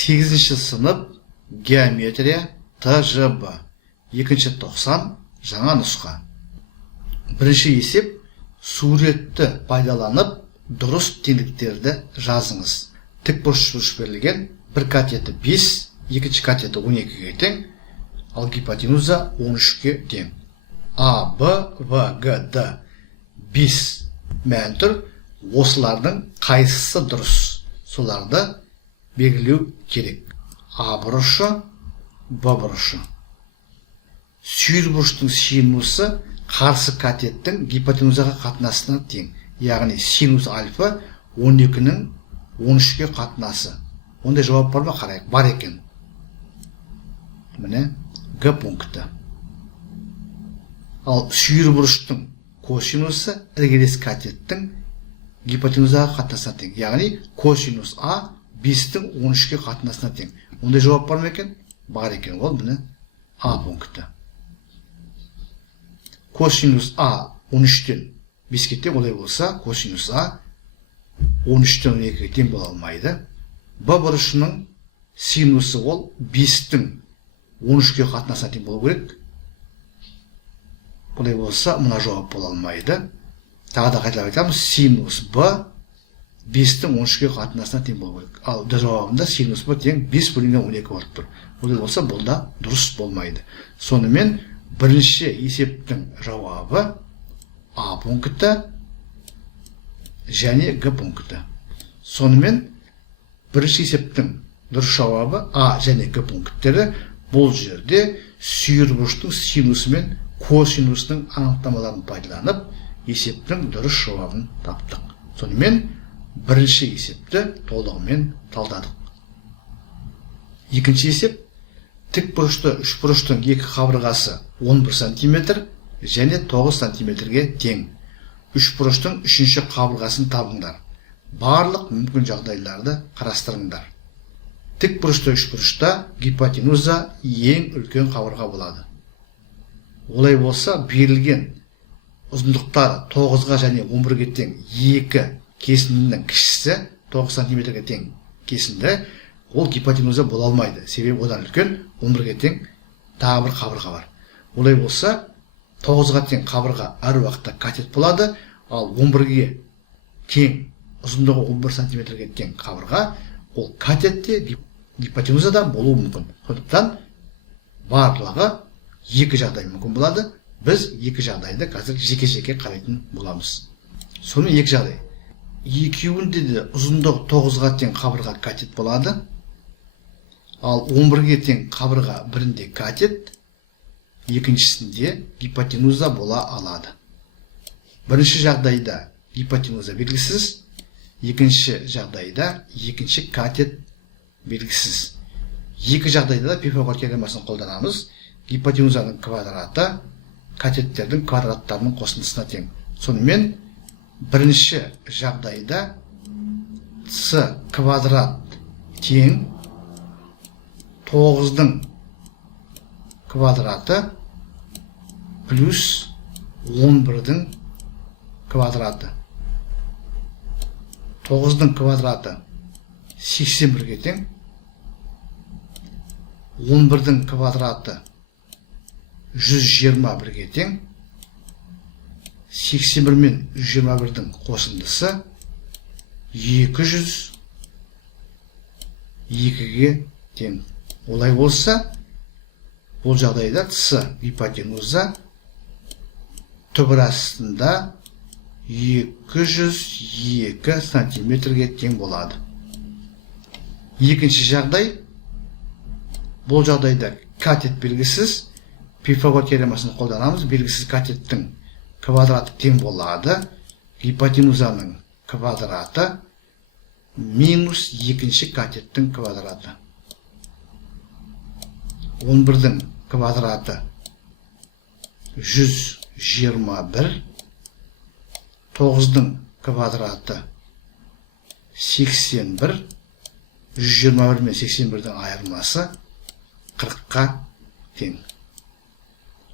8-ші сынып геометрия ТЖБ 2-ші 90 жаңа нұсқа. Бірінші есеп суретті пайдаланып дұрыс теңдіктерді жазыңыз. Тікбұрыш берілген бір катеті 5, екінші катеті 12-ге тең, ал гипотенуза 13-ге тең. А, Б, В, Г, Д 5 мән тұр. Осылардың қайсысы дұрыс? Соларды белгілеу керек. А бұрышы, Б бұрышы. Сүйірбұрыштың синусы қарсы катеттің гипотенузаға қатынасына тең. Яғни синус альфа 12-нің 13-ге қатынасы. Ондай жауап бар ма? Қарайық. Бар екен. Міне Г пункті. Ал сүйірбұрыштың косинусы іргелес катеттің гипотенузаға қатынасына тең. Яғни косинус А 5-тің 13-ге қатынасына тең. Ондай жауап бар ма екен? Бар екен. Ол міне А пункті. Косинус А 13-тен 5-ге тең олай болса, косинус А 13-тен 12-ге тең бола алмайды. Б бұрышының синусы ол 5-тің 13-ге қатынасына тең болу керек. Олай болса, мұна жауап бола алмайды. Тағы да қайталап айтамыз, синус Б 5-тің 13-ге қатынасына тең болу керек. Ал жауабында синус Б тең 5 бөлінген 12 болып тұр. Олай болса, бұл да дұрыс болмайды. Сонымен бірінші есептің жауабы А пункті және Г пункті. Сонымен бірінші есептің дұрыс жауабы А және Г пункттері. Бұл жерде сүйірбұрыштың синусы мен косинусының анықтамаларын пайдаланып есептің дұрыс жауабын таптық. Сонымен бірінші есепті толығымен талдадық. Екінші есеп тікбұрышты үшбұрыштың екі қабырғасы 11 см және 9 см-ге тең. Үшбұрыштың үшінші қабырғасын табыңдар. Барлық мүмкін жағдайларды қарастырыңдар. Тікбұрышты үшбұрышта гипотенуза ең үлкен қабырға болады. Олай болса, берілген ұзындықтары 9-ға және 11-ге тең екі кесіндінің кішісі 9 см-ге тең кесінді, ол гипотенуза бола алмайды. Себебі одан үлкен 11-ге тең тағы бір қабырға бар. Олай болса, 9-ға тең қабырға әр уақытта катет болады, ал 11-ге тең ұзындығы 11 см-ге тең қабырға ол катетте гипотенузада болуы мүмкін. Сондықтан барлығы екі жағдай мүмкін болады. Біз екі жағдайды қазір жеке-жеке қарайтын боламыз. Сонымен екі жағдай. Екеуінде де ұзындығы 9-ға тең қабырға катет болады, ал 11-ге тең қабырға бірінде катет, екіншісінде гипотенуза бола алады. Бірінші жағдайда гипотенуза белгісіз, екінші жағдайда екінші катет белгісіз. Екі жағдайда да Пифагор теоремасын қолданамыз. Гипотенузаның квадраты катеттердің квадраттарының қосындысына тең. Сонымен бірінші жағдайда С квадрат тең 9-дың квадраты плюс 11-дың квадраты. 9-дың квадраты 81-ге тең, 11-дың квадраты 121-ге тең, 81 мен 121-дің қосындысы 202-ге тең. Олай болса, бұл жағдайда С гипотенуза түбір астында 202 см-ге тең болады. Екінші жағдай, бұл жағдайда катет белгісіз, Пифагор теоремасын қолданамыз. Белгісіз катеттің квадраты тең болады. Гипотенузаның квадраты минус екінші катеттің квадраты. 11-дың квадраты 121, 9-дың квадраты 81, 121 мен 81-дің айырмасы 40-қа тең.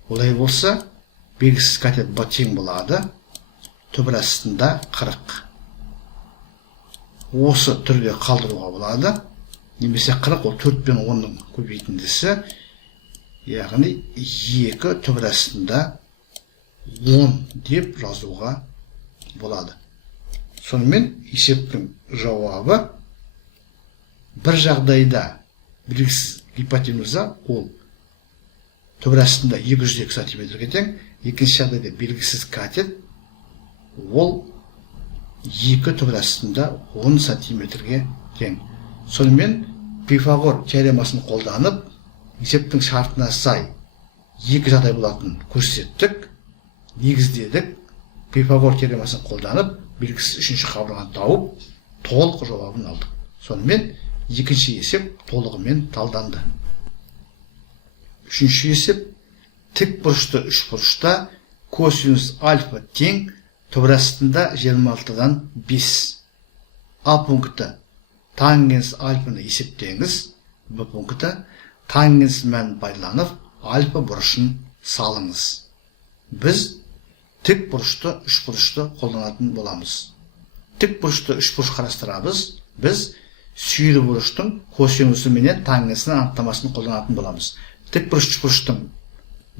Олай болса, белгісіз катет Б тең болады, түбір астында 40. Осы түрде қалдыруға болады. немесе 40 ол 4 пен 10-ның көбейтіндісі, яғни 2 түбір астында 10 деп жазуға болады. Сонымен есептің жауабы бір жағдайда белгісіз гипотенуза ол түбір астында 202 сантиметрге тең, екінші жағдайда белгісіз катет ол 2 түбір астында 10 сантиметрге тең. Сонымен Пифагор теоремасын қолданып, есептің шартына сай 2 жағдай болатынын көрсеттік, негіздедік. Пифагор теоремасын қолданып, белгісіз үшінші қабырғаны тауып, толық жауабын алдық. Сонымен екінші есеп толығымен талданды. Үшінші есеп тік бұрышты үшбұрышта косинус альфа тең түбір астында 26-дан 5. А пункті тангенс альфаны есептеңіз. Б пункті тангенс мәнін пайдаланып альфа бұрышын салыңыз. Біз тік бұрышты үшбұрышты қолданатын боламыз. Тік бұрышты үшбұрыш қарастырамыз. Біз сүйір бұрыштың косинусы менен тангенсінің анықтамасын қолданатын боламыз. Тік бұрыш үшбұрыштың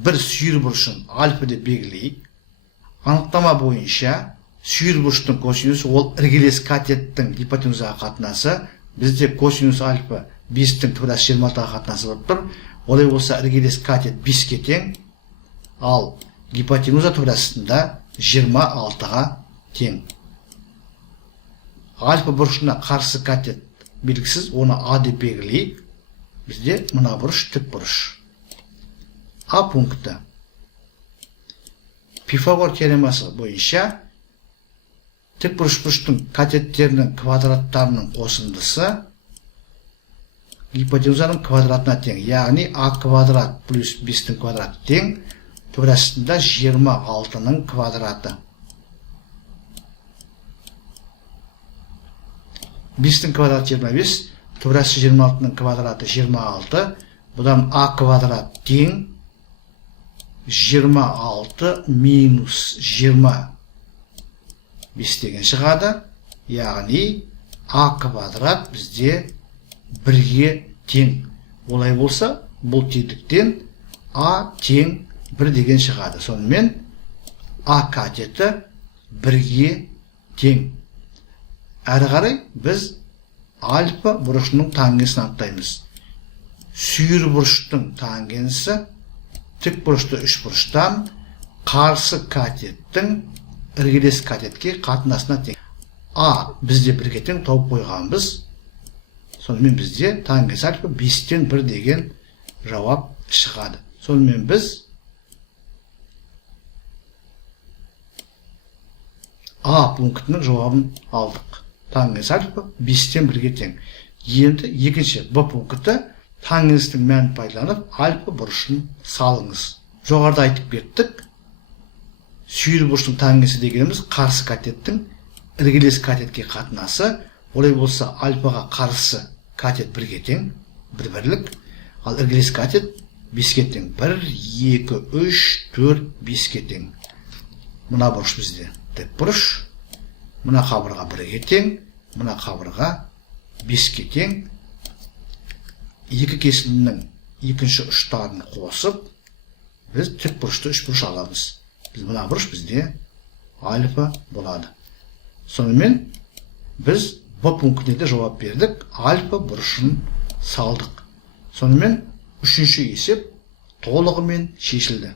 бір сүйір бұрышын альфа деп белгілейік. Анықтама бойынша сүйір бұрыштың косинусы ол іргелес катеттің гипотенузаға қатынасы. Бізде косинус альфа 5-тің түбір асы 26-ға қатынасы болып тұр. Олай болса іргелес катет 5-ке тең, ал гипотенуза түбір астында 26-ға тең. Альфа бұрышына қарсы катет белгісіз, оны А деп белгілейік. Бізде мына бұрыш тік бұрыш. А пункті Пифагор теоремасы бойынша тік бұрыштың катеттерінің квадраттарының қосындысы гипотенузаның квадратына тең, яғни А квадрат плюс 5-тің квадраты тең, түбір астында 26-ның квадраты. 5-тің квадраты 25, түбір асты 26-ның квадраты 26, бұдан А квадрат тең 26 минус 20 5 деген шығады, яғни А квадрат бізде 1-ге тең. Олай болса, бұл теңдіктен А тең 1 деген шығады. Сонымен А катеті 1-ге тең. Әрі қарай біз альфа бұрышының тангенсін анықтаймыз. Сүйір бұрыштың тангенсі тік бұрышты үшбұрыштан қарсы катеттің іргелес катетке қатынасына тең. А бізде 1-ге тең тауып қойғанбыз. Сонымен бізде тангенс альфа 5-тен 1 деген жауап шығады. Сонымен біз А пунктінің жауабын алдық. Тангенс альфа 5-тен 1-ге тең. Енді екінші Б пункті тангенстің мәнін пайдаланып альфа бұрышын салыңыз. Жоғарыда айтып кеттік. Сүйір бұрыштың тангенсі дегеніміз қарсы катеттің іргелес катетке қатынасы. Олай болса альфаға қарсы катет 1-ге тең, 1 бірлік. Ал іргелес катет 5-ге тең. 1, 2, 3, 4, 5-ге тең. Мына бұрыш бізде тік бұрыш. Мына қабырға 1-ге тең, мына қабырға 5-ге тең. Екі кесіннің екінші ұштарын қосып, біз тік бұрышты үшбұрыш аламыз. Біз мына бұрыш бізде альфа болады. Сонымен біз Б пунктіне де жауап бердік, альфа бұрышын салдық. Сонымен үшінші есеп толығымен шешілді.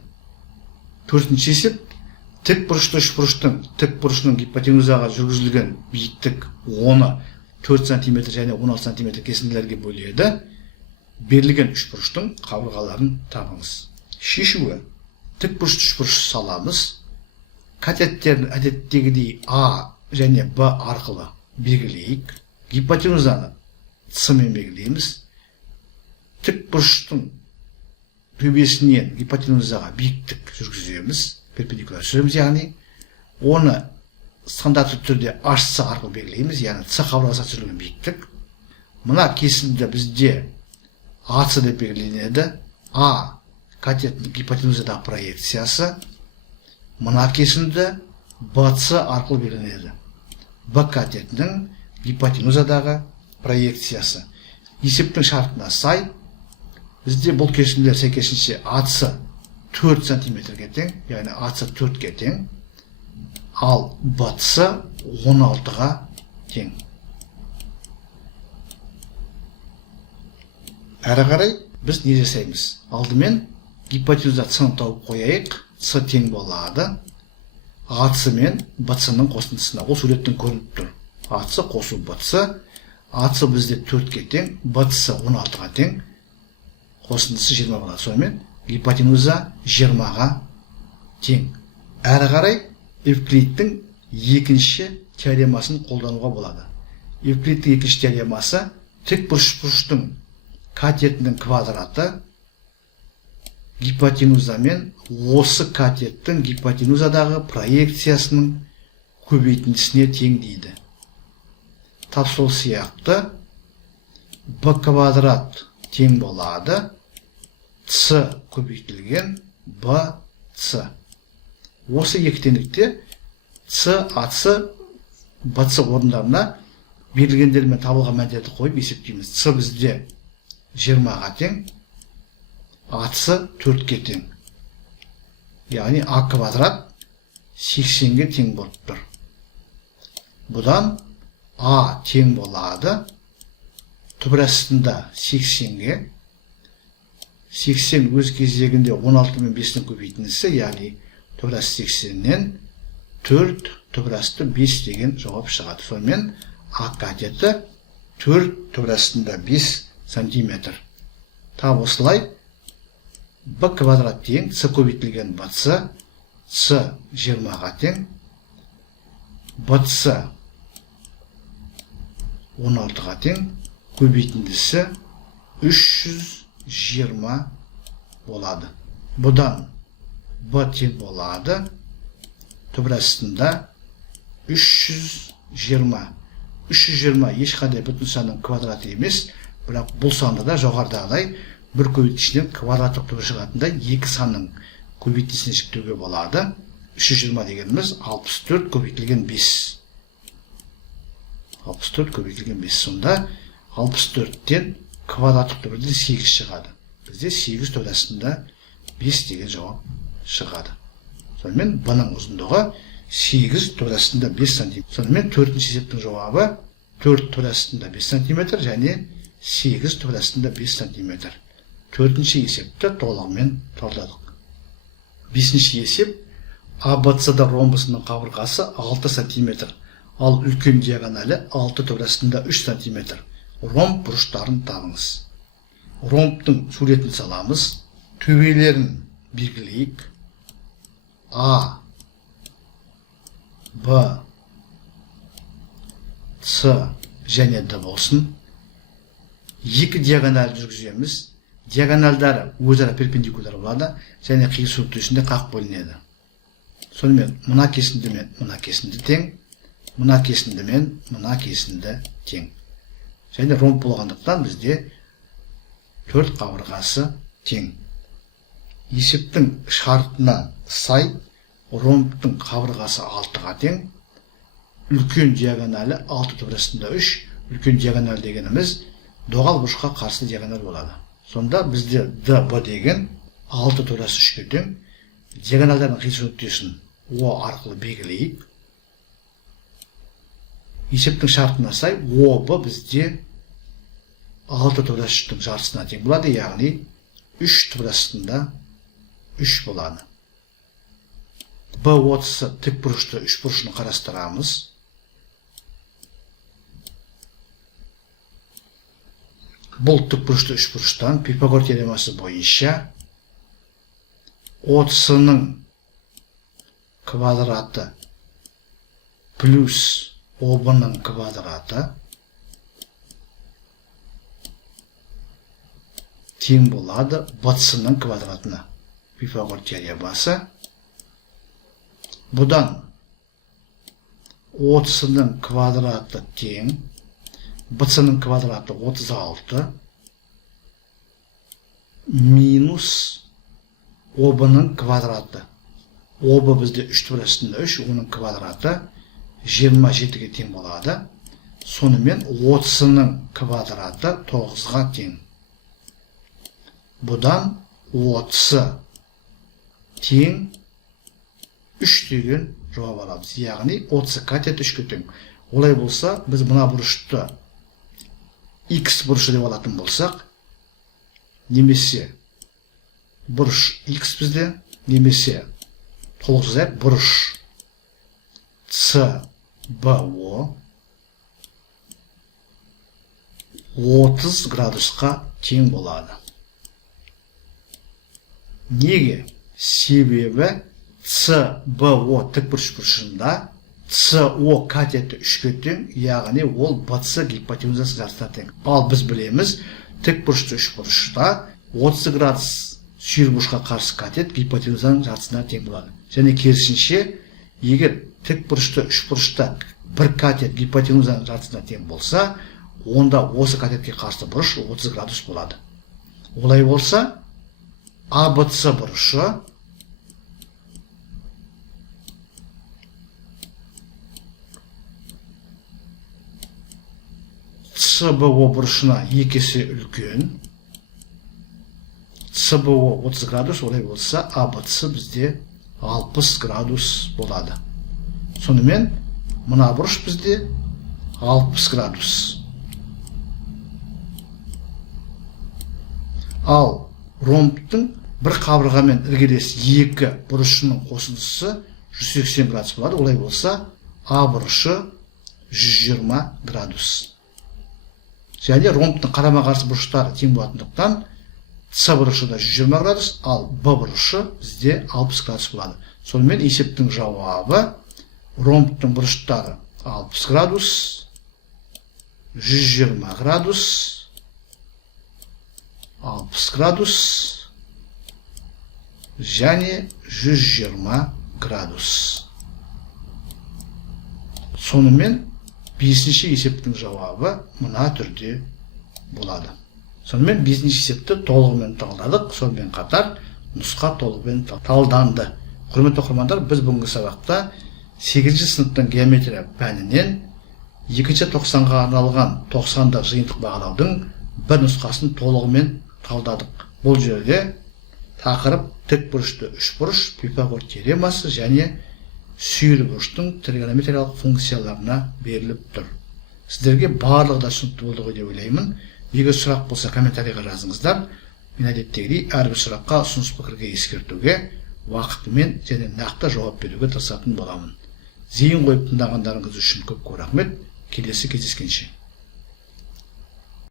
Төртінші есеп тік бұрышты үшбұрыштың тік бұрышының гипотенузаға жүргізілген биіктік 10-ы 4 см және 16 см кесінділерге бөледі. Берілген үшбұрыштың қабырғаларын табыңыз. Шешуі тік бұрышты үшбұрыш саламыз. Катеттерін әдеттегідей А және Б арқылы белгілейік. Гипотенузаны С-мен белгілейміз. Тік бұрыштың төбесінен гипотенузаға биіктік жүргіземіз. Перпендикуляр түсіреміз, яғни оны стандартты түрде H-С арқылы белгілейміз, яғни С қабырғасына түсірілген биіктік. Мына кесінді бізде АС деп белгіленеді. А катеттің гипотенузадағы проекциясы. Мына кесінді БС арқылы белгіленеді. Б катетінің гипотенузадағы проекциясы. есептің шартына сай бізде бұл кесінділер сәйкесінше асы 4 сантиметрге тең, яғни асы 4-ге тең, ал бытысы 16-ға тең. Әрі қарай біз не жасаймыз? Алдымен гипотенуза с-ны тауып қояйық. С тең болады асы мен бытысының қосындысына. Ол суреттен көрініп тұр. Асы қосу бытысы. Асы бізде 4-ге тең, бытысы 16-ға тең, қосындысы 20 болады. Сонымен гипотенуза 20-ға тең. Әрі қарай Евклидтің екінші теоремасын қолдануға болады. Евклидтің екінші теоремасы тікбұрыштың катетінің квадраты гипотенузамен осы катеттің гипотенузадағы проекциясының көбейтіндісіне тең дейді. Тап сол сияқты b квадрат тең болады c көбейтілген bc. Осы екі теңдікте c асы bc орындарына берілгендер мен табылған мәндерді қойып есептейміз. c бізде 20-ға тең, асы 4-ге тең. Яғни a квадрат 80-ге тең болып тұр. Бұдан a тең болады түбір астында 80-ге. 80 өз кезегінде 16 мен 5-дің көбейтіндісі, яғни түбір асты 80-нен 4 түбір асты 5 деген жауап шығады. Сонымен a катеті 4 түбір астында 5 сантиметр. Тап осылай b квадрат тең, c көбейтілген bc, c 20-ға тең, bc 16-ға тең, көбейтіндісі 320 болады. Бұдан b тең болады түбір астында 320. 320 ешқандай бүтін санның квадраты емес, бірақ бұл санда да жоғарыдағыдай бір көбейткішінен квадраттық түбір шығатындай екі санның көбейтіндісіне жіктеуге болады. 320 дегеніміз 64 көбейтілген 5. 64 көбейтілген 5. Сонда 64-тен квадраттық түбірден 8 шығады. Бізде 8 түбір астында 5 деген жауап шығады. Сонымен бұның ұзындығы 8 түбір астында 5 см. Сонымен 4-ші есептің жауабы 4 түбір астында 5 см және 8 түбір астында 5 см. 4-ші есепті толығымен талдадық. 5-ші есеп ABC-да ромбысының қабырғасы 6 см, ал үлкен диагоналі 6 түбір астында 3 см. Ромб бұрыштарын табыңыз. Ромбтың суретін саламыз. Төбелерін белгілейік. A, B, C және D болсын. Екі диагональ жүргіземіз. Диагональдары өзара перпендикуляр болады және қиылысу нүктесінде қақ бөлінеді. Сонымен мына кесінді мен мына кесінді тең, мына кесінді мен мына кесінді тең. Және ромб болғандықтан бізде 4 қабырғасы тең. Есептің шартына сай ромбтың қабырғасы 6-ға тең, үлкен диагоналі 6 түбір астында 3, үлкен диагональ дегеніміз доғал бұрышқа қарсы диагональ болады. Сонда бізде DB деген 6 түбір асты 3-ке тең. Диагональдардың қиылысу нүктесін O арқылы белгілейік. Есептің шартына сай OB бізде 6 түбір асты 3-тің жартысына тең болады, яғни 3 түбір астында 3 болады. B30 тік бұрышты 3 бұрышын қарастырамыз. Бұл тік бұрышты 3 бұрыштан Пифагор теоремасы бойынша 30-ның квадраты плюс OB-ның квадраты тең болады BC-ның квадратына. Пифагор теоремасы. Бұдан 30-ның квадраты тең, BC-ның квадраты 36 минус OB-ның квадраты. OB бізде 3 түбір астында 3, оның квадраты 27-ге тең болады. сонымен 30-ның квадраты 9-ға тең. Бұдан 30 тең 3 деген жауап аламыз. Яғни 30 катет 3-ке тең. Олай болса, біз мына бұрышты x бұрышы деп алатын болсақ, немесе бұрыш x бізде, немесе толық жазайық, бұрыш CBO 30 градусқа тең болады. Неге? Себебі CBO тікбұрыш бұрышында CO катеті 3-ке тең, яғни ол BC гипотенузасы жартысына тең. Ал біз білеміз, тікбұрышты 3 бұрышта 30 градус сүйір бұрышқа қарсы катет гипотенузаның жартысына тең болады. Және керісінше, егер тікбұрышты 3 бұрышта бір катет гипотенузаның жартысына тең болса, онда осы катетке қарсы бұрыш 30 градус болады. Олай болса, ABC бұрышы CBO бұрышына 2 есе үлкен, CBO 30 градус, олай болса, ABC бізде 60 градус болады. Сонымен, мына бұрыш бізде 60 градус. Ал ромбтың бір қабырғамен іргелес 2 бұрышының қосындысы 180 градус болады. Олай болса, А бұрышы 120 градус. Және ромбтың қарама-қарсы бұрыштары тең болатындықтан, С бұрышы да 120 градус, ал Б бұрышы бізде 60 градус болады. Сонымен есептің жауабы ромбтың бұрыштары 60 градус, 120 градус, 60 градус және 120 градус. Сонымен 5-ші есептің жауабы мына түрде болады. Сонымен 5-ші есепті толығымен талдадық, сонымен қатар нұсқа толығымен талданды. Құрметті оқырмандар, біз бүгінгі сабақта 8-ші сыныптың геометрия пәнінен 2-ші тоқсанға арналған 90-ды жиынтық бағалаудың бір нұсқасын толығымен талдадық. Бұл жерде тақырып тікбұрышты 3 бұрыш, Пифагор теоремасы және сүйір бұрыштың тригонометриялық функцияларына беріліп тұр. Сіздерге барлығы да түсінікті болды ғой деп ойлаймын. Егер сұрақ болса комментарийға жазыңыздар. Мен әдеттегідей әрбір сұраққа ұсыныс пікірге ескертуге, уақытымен және нақты жауап беруге тырысатын боламын. Зейін қойып тыңдағандарыңыз үшін көп рахмет. Келесі кездескенше.